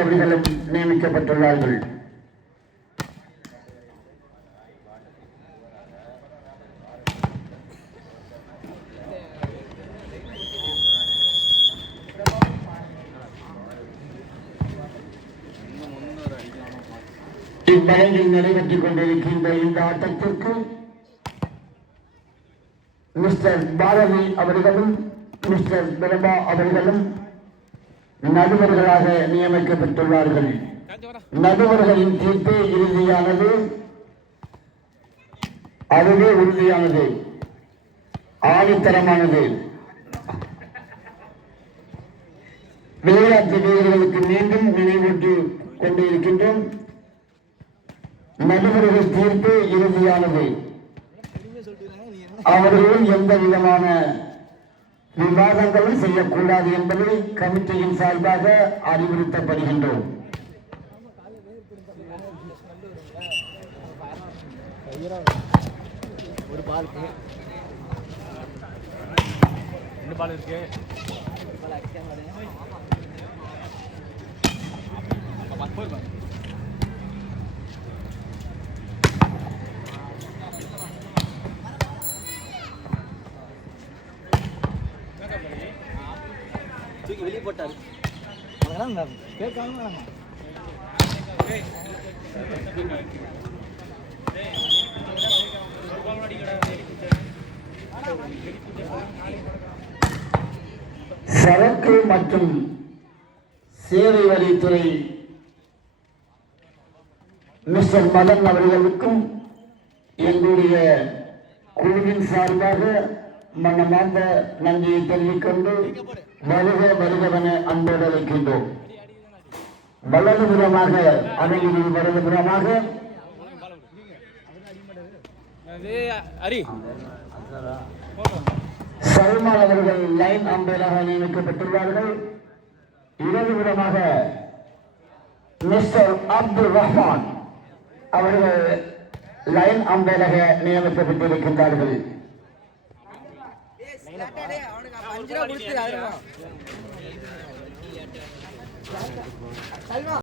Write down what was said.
அவர்களும் நியமிக்கப்பட்டுள்ளார்கள். இவ்வகையில் நடைபெற்றுக் கொண்டிருக்கின்ற இந்த ஆட்டத்திற்கு மிஸ்டர் பாரதி அவர்களும் மிஸ்டர் பிரபா அவர்களும் நடுவர்களாக நியமிக்கப்பட்டுள்ளார்கள். நடுவர்களின் தீர்ப்பே இறுதியானது, அதுவே உறுதியானது, ஆணித்தரமானது. விளையாட்டு வீரர்களுக்கு மீண்டும் நினைவூட்டி கொண்டிருக்கின்றோம். நடுவர்கள் தீர்ப்பே இறுதியானது. அவர்களும் எந்த விதமான விவாதங்களும் செய்யக்கூடாது என்பதை கமிட்டியின் சார்பாக அறிவுறுத்தப்படுகின்றோம். ஒரு பால் இருக்கு. வெளியே போட்டாரு கேட்காம சரக்கு மற்றும் சேவை வரித்துறை மிஸ்டர் மதன் அவர்களுக்கும் எங்களுடைய குழுவின் சார்பாக மனமார்ந்த நன்றியை தெரிவிக்கொண்டு வருக வருகவென அன்போடு அழைக்கின்றோம். வலதுபுறமாக அணையில் வலதுபுறமாக சல்மான் அவர்கள் லைன் அம்பையராக நியமிக்கப்பட்டுள்ளார்கள். இடதுபுறமாக மிஸ்டர் அப்துல் ரஹ்மான் அவர்கள் லைன் அம்பையராக நியமிக்கப்பட்டிருக்கின்றார்கள்.